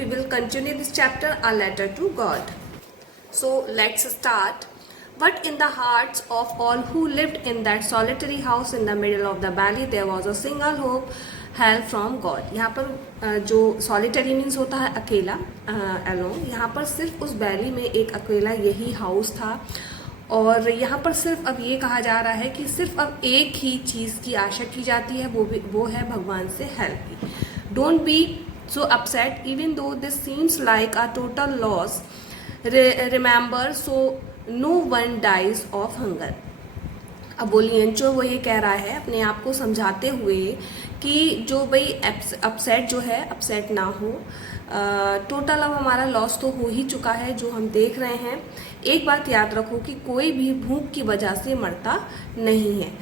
we will continue this chapter, A Letter to God. So let's start. But in the hearts of all who lived in that solitary house in the middle of the valley, there was a single hope, help from God. यहाँ पर जो solitary means होता है अकेला, alone. यहाँ पर सिर्फ उस वैली में एक अकेला यही हाउस था और यहाँ पर सिर्फ अब ये कहा जा रहा है कि सिर्फ अब एक ही चीज़ की आशा की जाती है, वो है भगवान से हेल्प की. Don't be so upset even though this seems like a total loss. Remember so no one dies of hunger. अब बोलियंचो वो ये कह रहा है अपने आप को समझाते हुए कि जो भाई अपसेट जो है अपसेट ना हो. टोटल अब हमारा लॉस तो हो ही चुका है जो हम देख रहे हैं. एक बात याद रखो कि कोई भी भूख की वजह से मरता नहीं है.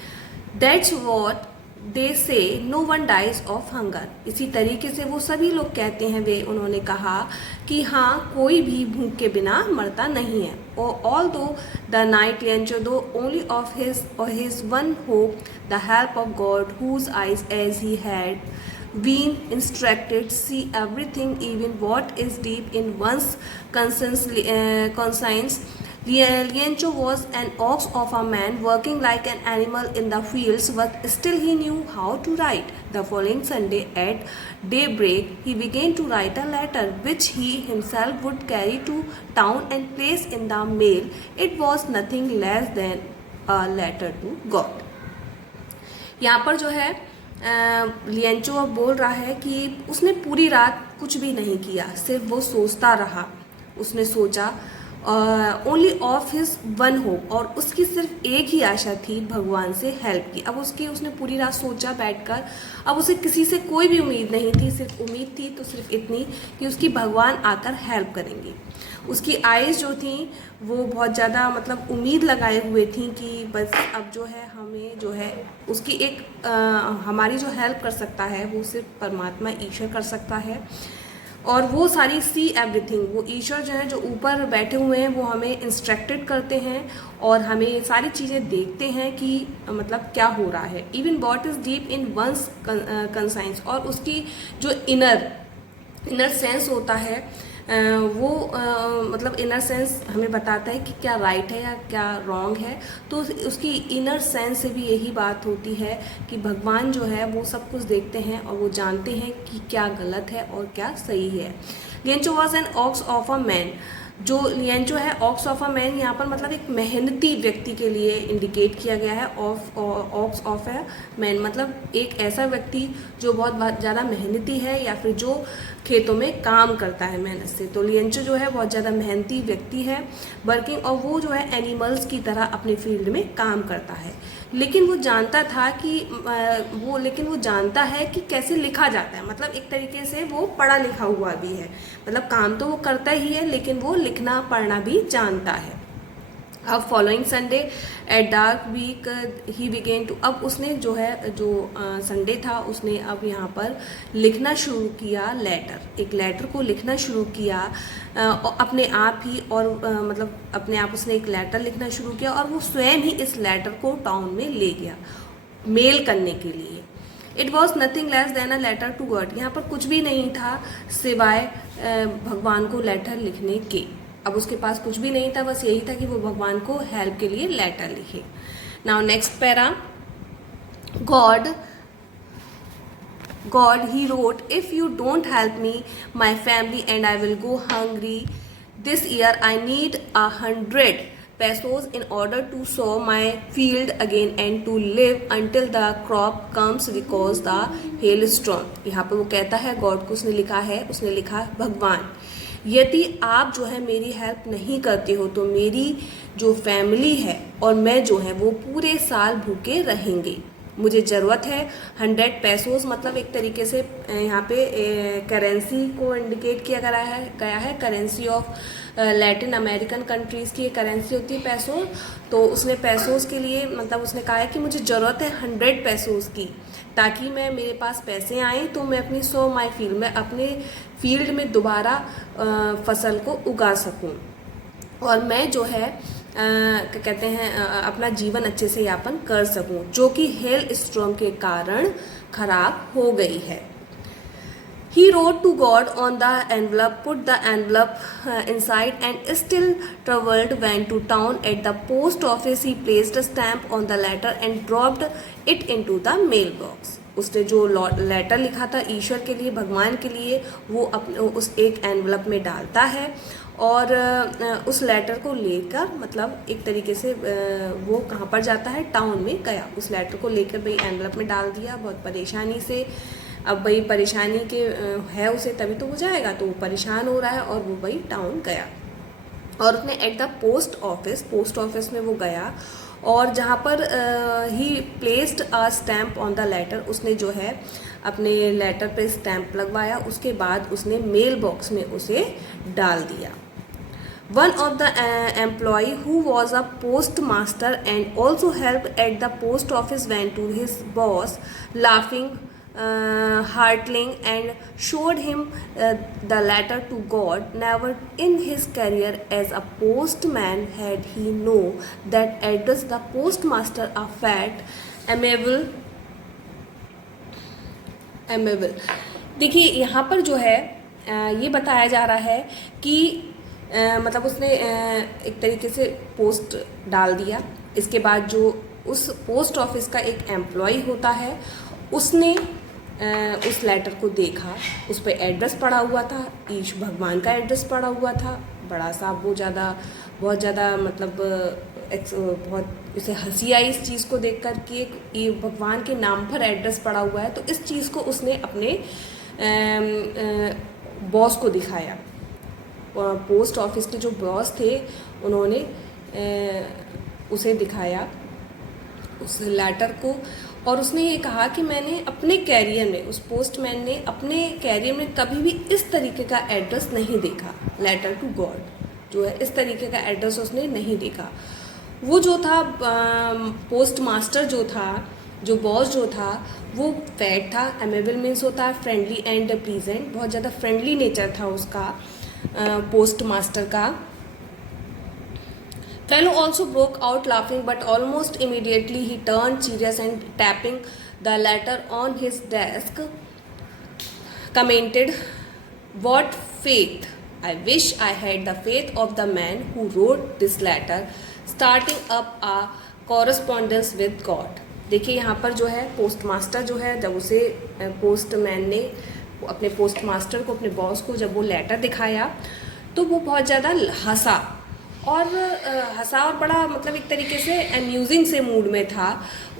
That's what they say no one dies of hunger. इसी तरीके से वो सभी लोग कहते हैं, वे उन्होंने कहा कि हाँ कोई भी भूख के बिना मरता नहीं है. और ऑल दो the night anger though only of his one hope the help of God whose eyes as he had been instructed see everything even what is deep in one's conscience. Liencho was an ox of a man working like an animal in the fields, but still he knew how to write. The following Sunday at daybreak he began to write a letter which he himself would carry to town and place in the mail. It was nothing less than a letter to God. यहाँ पर जो है लिएंचो अब बोल रहा है कि उसने पूरी रात कुछ भी नहीं किया, सिर्फ वो सोचता रहा. उसने सोचा only of his one hope, और उसकी सिर्फ एक ही आशा थी भगवान से हेल्प की. अब उसने पूरी रात सोचा बैठकर. अब उसे किसी से कोई भी उम्मीद नहीं थी, सिर्फ उम्मीद थी तो सिर्फ इतनी कि उसकी भगवान आकर हेल्प करेंगे. उसकी आइज़ जो थी वो बहुत ज़्यादा मतलब उम्मीद लगाए हुए थी कि बस अब जो है हमें जो है उसकी एक हमारी जो हेल्प कर सकता है वो सिर्फ परमात्मा ईश्वर कर सकता है. और वो सारी सी एवरीथिंग, वो ईश्वर जो है जो ऊपर बैठे हुए हैं वो हमें इंस्ट्रक्टेड करते हैं और हमें सारी चीज़ें देखते हैं कि मतलब क्या हो रहा है. Even what is deep in one's conscience, और उसकी जो इनर सेंस होता है वो मतलब इनर सेंस हमें बताता है कि क्या राइट है या क्या रॉन्ग है. तो उसकी इनर सेंस से भी यही बात होती है कि भगवान जो है वो सब कुछ देखते हैं और वो जानते हैं कि क्या गलत है और क्या सही है. Lencho was an ox of a man. जो लिएंचो है ऑक्स ऑफ अ मैन यहाँ पर मतलब एक मेहनती व्यक्ति के लिए इंडिकेट किया गया है. ऑक्स ऑफ अ मैन मतलब एक ऐसा व्यक्ति जो बहुत ज़्यादा मेहनती है या फिर जो खेतों में काम करता है मेहनत से. तो लिएंचो जो है बहुत ज़्यादा मेहनती व्यक्ति है, वर्किंग, और वो जो है एनिमल्स की तरह अपने फील्ड में काम करता है. लेकिन वो जानता था कि वो जानता है कि कैसे लिखा जाता है. मतलब एक तरीके से वो पढ़ा लिखा हुआ भी है, मतलब काम तो वो करता ही है लेकिन वो लिखना पढ़ना भी जानता है. अब following Sunday at dark week he began to, अब उसने जो है जो संडे था उसने अब यहाँ पर लिखना शुरू किया एक लेटर को लिखना शुरू किया अपने आप ही. और मतलब अपने आप उसने एक लेटर लिखना शुरू किया और वो स्वयं ही इस लेटर को टाउन में ले गया मेल करने के लिए. It was nothing less than a letter to God. यहाँ पर कुछ भी नहीं था सिवाय भगवान को लेटर लिखने के. अब उसके पास कुछ भी नहीं था, बस यही था कि वो भगवान को हेल्प के लिए लेटर लिखे. Now next para. God, he wrote, if you don't help me, my family and I will go hungry. This year I need 100 pesos in order to sow my field again and to live until the crop comes because the hailstorm. यहाँ पर वो कहता है God को उसने लिखा भगवान, यदि आप जो है मेरी हेल्प नहीं करते हो तो मेरी जो फैमिली है और मैं जो है वो पूरे साल भूखे रहेंगे. मुझे ज़रूरत है 100 पैसोस, मतलब एक तरीके से यहाँ पे करेंसी को इंडिकेट किया गया है currency of Latin American countries की ये करेंसी होती है पैसो. तो उसने पैसोस के लिए मतलब उसने कहा है कि मुझे ज़रूरत है 100 पैसोस की, ताकि मेरे पास पैसे आएँ तो मैं अपनी माई फील्ड में अपने फील्ड में दोबारा फसल को उगा सकूँ और मैं जो है कहते हैं अपना जीवन अच्छे से यापन कर सकूं, जो कि हेल स्टॉर्म के कारण खराब हो गई है. He wrote to God on the envelope, put the envelope inside, and still traveled, went to town. At the post office, he placed a stamp on the letter and dropped it into the mailbox. उसने जो letter लिखा था ईश्वर के लिए, भगवान के लिए, वो अपने उस एक एनवलप में डालता है और उस लेटर को लेकर मतलब एक तरीके से वो कहाँ पर जाता है, टाउन में गया। उस लेटर को लेकर भाई एनवलप में डाल दिया बहुत परेशानी से। अब भाई परेशानी के है उसे तभी तो वो जाएगा, तो वो परेशान हो रहा है और वो भाई टाउन गया और उसने एट द पोस्ट ऑफिस में वो गया और जहाँ पर he placed a stamp on the letter, उसने जो है अपने लेटर पे स्टैम्प लगवाया। उसके बाद उसने मेल बॉक्स में उसे डाल दिया। One of the employee who was a postmaster and also helped at the post office went to his boss, laughing heartily, and showed him the letter to God. Never in his career as a postman had he known that address. The postmaster, a fat, amiable। देखिए यहाँ पर जो है ये बताया जा रहा है कि मतलब उसने एक तरीके से पोस्ट डाल दिया। इसके बाद जो उस पोस्ट ऑफिस का एक एम्प्लॉय होता है उसने उस लेटर को देखा, उस पर एड्रेस पड़ा हुआ था, ईश भगवान का एड्रेस पड़ा हुआ था बड़ा सा। वो बहुत ज़्यादा मतलब बहुत उसे हंसी आई इस चीज़ को देख कर कि एक भगवान के नाम पर एड्रेस पड़ा हुआ है। तो इस चीज़ को उसने अपने बॉस को दिखाया। पोस्ट ऑफिस के जो बॉस थे उन्होंने उसे दिखाया उस लेटर को और उसने ये कहा कि मैंने अपने कैरियर में, उस पोस्टमैन ने अपने कैरियर में कभी भी इस तरीके का एड्रेस नहीं देखा। लेटर टू गॉड जो है इस तरीके का एड्रेस उसने नहीं देखा। वो जो था पोस्ट मास्टर जो था, जो बॉस जो था, वो फैट था। अमेबल मीन्स होता है फ्रेंडली एंड प्लीजेंट, बहुत ज़्यादा फ्रेंडली नेचर था उसका पोस्ट मास्टर का। Fellow also broke out laughing, but almost immediately he turned serious and tapping the letter on his desk, commented, "What faith! I wish I had the faith of the man who wrote this letter, starting up a correspondence with God." देखिए यहाँ पर जो है post master जो है, जब उसे postman ने अपने पोस्ट मास्टर को, अपने बॉस को जब वो लेटर दिखाया तो वो बहुत ज़्यादा हंसा और बड़ा मतलब एक तरीके से अम्यूजिंग से मूड में था।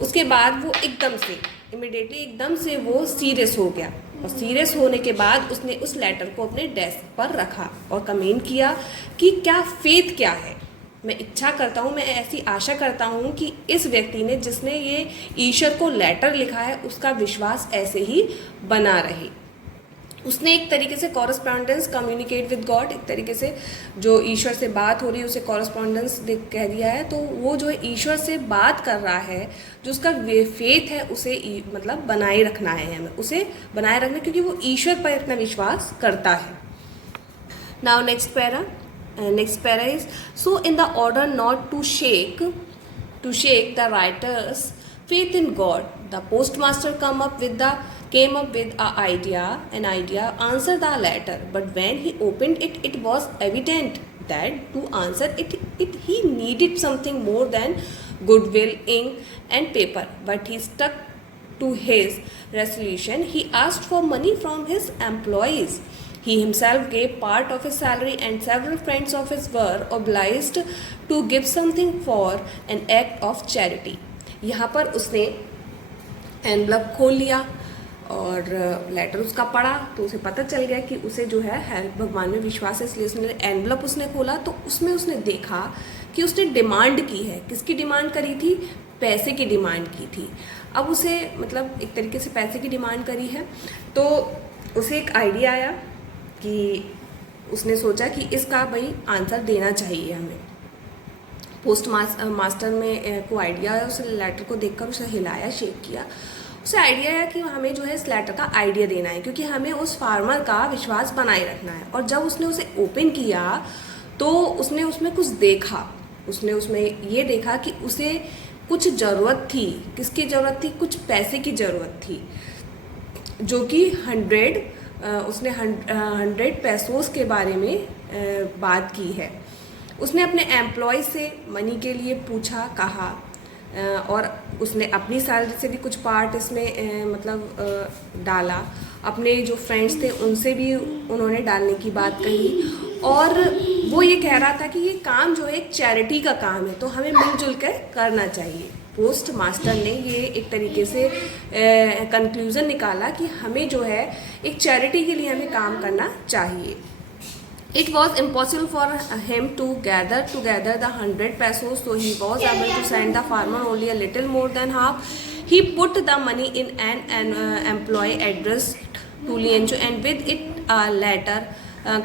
उसके बाद वो इमिडिएटली एकदम से वो सीरियस हो गया और सीरियस होने के बाद उसने उस लेटर को अपने डेस्क पर रखा और कमेंट किया कि क्या फेथ क्या है। मैं इच्छा करता हूँ, मैं ऐसी आशा करता हूँ कि इस व्यक्ति ने, जिसने ये ईश्वर को लेटर लिखा है, उसका विश्वास ऐसे ही बना रहे। उसने एक तरीके से कॉरेस्पॉन्डेंस कम्युनिकेट विद गॉड, एक तरीके से जो ईश्वर से बात हो रही है उसे कॉरेस्पॉन्डेंस कह दिया है। तो वो जो है ईश्वर से बात कर रहा है, जो उसका फेथ है उसे मतलब बनाए रखना है, हमें उसे बनाए रखना, क्योंकि वो ईश्वर पर इतना विश्वास करता है। Now next para is so in the order not to shake the writer's faith in God, the postmaster came up with an idea, answer the letter. But when he opened it, it was evident that to answer it he needed something more than goodwill, ink, and paper. But he stuck to his resolution. He asked for money from his employees. He himself gave part of his salary, and several friends of his were obliged to give something for an act of charity. यहाँ पर उसने envelope खोल लिया और letter उसका पढ़ा तो उसे पता चल गया कि उसे जो है भगवान में विश्वास है, इसलिए उसने एनवलप उसने खोला तो उसमें उसने देखा कि उसने डिमांड की है। किसकी डिमांड करी थी? पैसे की डिमांड की थी। अब उसे मतलब एक तरीके से पैसे की डिमांड करी है तो उसे एक आइडिया आया कि उसने सोचा कि इसका भाई आंसर देना चाहिए हमें। पोस्ट मास्टर में को आइडिया आया, उस लेटर को देखकर उसे हिलाया, शेक किया, उसे आइडिया आया कि हमें जो है इस लेटर का आइडिया देना है, क्योंकि हमें उस फार्मर का विश्वास बनाए रखना है। और जब उसने उसे ओपन किया तो उसने उसमें कुछ देखा, उसने उसमें ये देखा कि उसे कुछ ज़रूरत थी। किसकी ज़रूरत थी? कुछ पैसे की ज़रूरत थी, जो कि 100 उसने 100 पेसोस के बारे में बात की है। उसने अपने एम्प्लॉय से मनी के लिए पूछा, कहा, और उसने अपनी सैलरी से भी कुछ पार्ट इसमें मतलब डाला। अपने जो फ्रेंड्स थे उनसे भी उन्होंने डालने की बात कही, और वो ये कह रहा था कि ये काम जो है एक चैरिटी का काम है, तो हमें मिलजुल कर करना चाहिए। पोस्ट मास्टर ने ये एक तरीके से कंक्लूज़न निकाला कि हमें जो है एक चैरिटी के लिए हमें काम करना चाहिए। It was impossible for him to gather together the 100 pesos, so he was able to send the farmer only a little more than half. He put the money in an employee addressed to Liancho, and with it a letter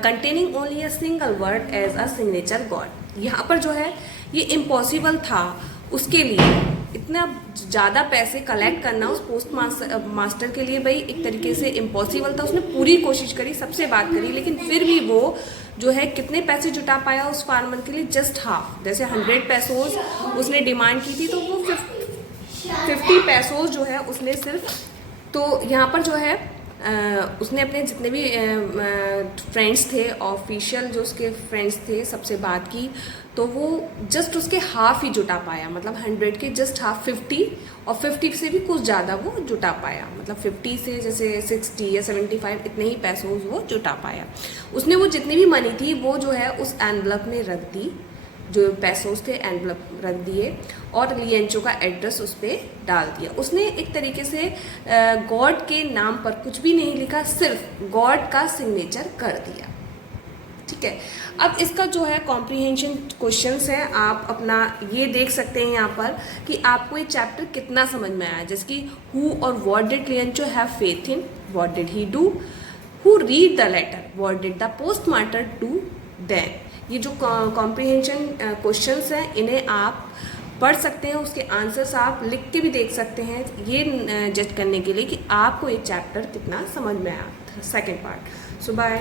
containing only a single word as a signature God. यहाँ पर जो है ये impossible था उसके लिए, इतना ज़्यादा पैसे कलेक्ट करना उस पोस्ट मास्टर के लिए भाई एक तरीके से इम्पॉसिबल था। उसने पूरी कोशिश करी, सबसे बात करी, लेकिन फिर भी वो जो है कितने पैसे जुटा पाया उस फार्मर के लिए, जस्ट हाफ। जैसे 100 पेसोस उसने डिमांड की थी, तो वो 50 पेसोस जो है उसने सिर्फ, तो यहाँ पर जो है उसने अपने जितने भी फ्रेंड्स थे, ऑफिशियल जो उसके फ्रेंड्स थे, सबसे बात की, तो वो जस्ट उसके हाफ ही जुटा पाया। मतलब 100 के जस्ट हाफ 50, और 50 से भी कुछ ज़्यादा वो जुटा पाया। मतलब 50 से जैसे 60 या 75 इतने ही पैसों वो जुटा पाया। उसने वो जितनी भी मनी थी वो जो है उस एनवलप में रख दी, जो पैसों थे एनवलप रख दिए, और लिएंचो का एड्रेस उस पर डाल दिया। उसने एक तरीके से गॉड के नाम पर कुछ भी नहीं लिखा, सिर्फ गॉड का सिग्नेचर कर दिया। ठीक है, अब इसका जो है कॉम्प्रीहेंशन क्वेश्चंस है, आप अपना ये देख सकते हैं यहाँ पर कि आपको ये चैप्टर कितना समझ में आया। जैसे कि हु और what did Lencho have faith in, what did he do, who read the letter, what did the post master do then. ये जो कॉम्प्रीहेंशन क्वेश्चंस हैं इन्हें आप पढ़ सकते हैं, उसके आंसर्स आप लिख के भी देख सकते हैं, ये जज करने के लिए कि आपको ये चैप्टर कितना समझ में आया। Second part. So bye.